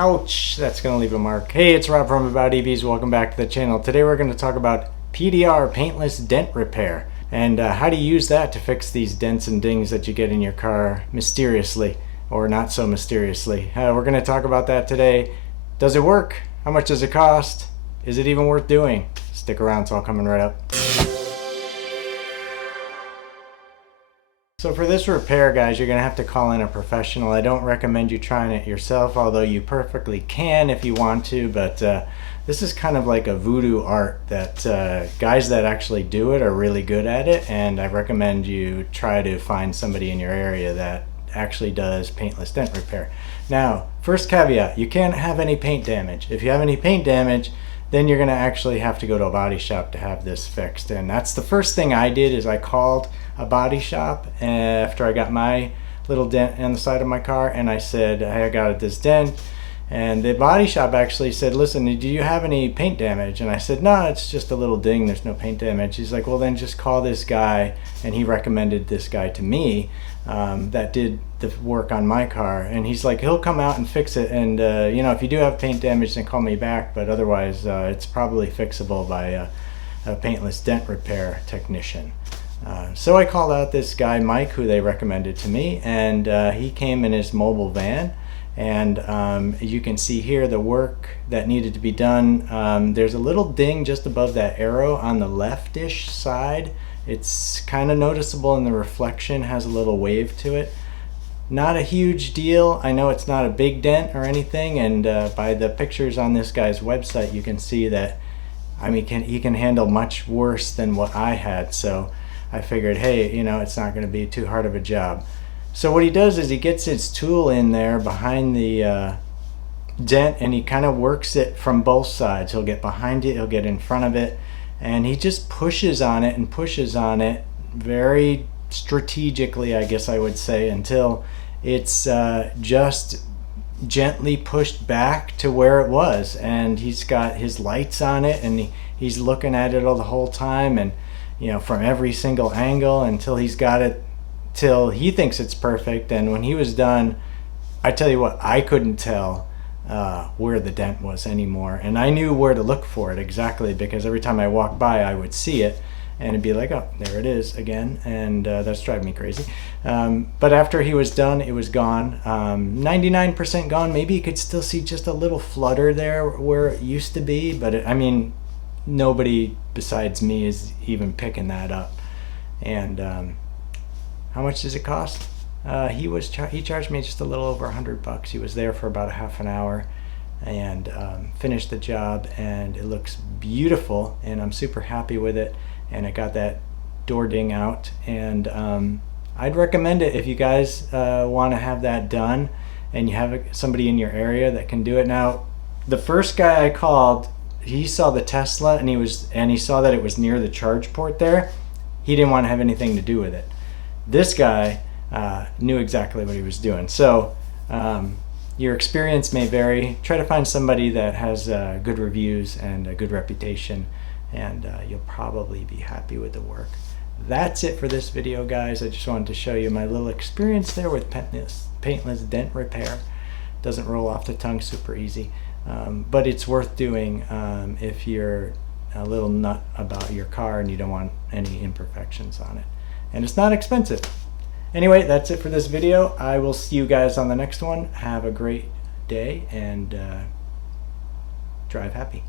Ouch, that's gonna leave a mark. Hey, it's Rob from About EVs. Welcome back to the channel. Today we're going to talk about PDR, Paintless Dent Repair, and how to use that to fix these dents and dings that you get in your car mysteriously or not so mysteriously. We're going to talk about that today. Does it work? How much does it cost? Is it even worth doing? Stick around, it's all coming right up. So for this repair, guys, you're going to have to call in a professional. I don't recommend you trying it yourself, although you perfectly can if you want to, but this is kind of like a voodoo art that guys that actually do it are really good at it, and I recommend you try to find somebody in your area that actually does paintless dent repair. Now, first caveat, you can't have any paint damage. If you have any paint damage, then you're going to actually have to go to a body shop to have this fixed. And that's the first thing I did, is I called a body shop after I got my little dent on the side of my car, and I said, hey, I got this dent. And the body shop actually said, listen, do you have any paint damage? And I said, no, it's just a little ding, there's no paint damage. He's like, well, then just call this guy. And he recommended this guy to me that did the work on my car, and he's like, he'll come out and fix it, and you know, if you do have paint damage, then call me back, but otherwise it's probably fixable by a paintless dent repair technician. So I called out this guy Mike, who they recommended to me, and he came in his mobile van, and as you can see here, the work that needed to be done, there's a little ding just above that arrow on the leftish side. It's kind of noticeable in the reflection, has a little wave to it. Not a huge deal. I know it's not a big dent or anything, and by the pictures on this guy's website, you can see that, I mean, he can handle much worse than what I had. So I figured, hey, you know, it's not going to be too hard of a job. So what he does is he gets his tool in there behind the dent, and he kind of works it from both sides. He'll get behind it, he'll get in front of it, and he just pushes on it and pushes on it very strategically, I guess I would say, until it's just gently pushed back to where it was. And he's got his lights on it, and he's looking at it all the whole time, and you know, from every single angle, until he's got it till he thinks it's perfect. And when he was done, I tell you what, I couldn't tell where the dent was anymore, and I knew where to look for it exactly, because every time I walked by I would see it and it'd be like, oh, there it is again, and that's driving me crazy. But after he was done, it was gone, 99% gone. Maybe you could still see just a little flutter there where it used to be, but I mean, nobody besides me is even picking that up. And how much does it cost? He charged me just a little over $100. He was there for about a half an hour and finished the job, and it looks beautiful, and I'm super happy with it. And it got that door ding out, and I'd recommend it if you guys want to have that done and you have somebody in your area that can do it. Now, the first guy I called, he saw the Tesla, and he saw that it was near the charge port there. He didn't want to have anything to do with it. This guy knew exactly what he was doing. So your experience may vary. Try to find somebody that has good reviews and a good reputation, and you'll probably be happy with the work. That's it for this video, guys. I just wanted to show you my little experience there with paintless dent repair. Doesn't roll off the tongue, super easy, but it's worth doing if you're a little nut about your car and you don't want any imperfections on it. And it's not expensive. Anyway, that's it for this video. I will see you guys on the next one. Have a great day, and drive happy.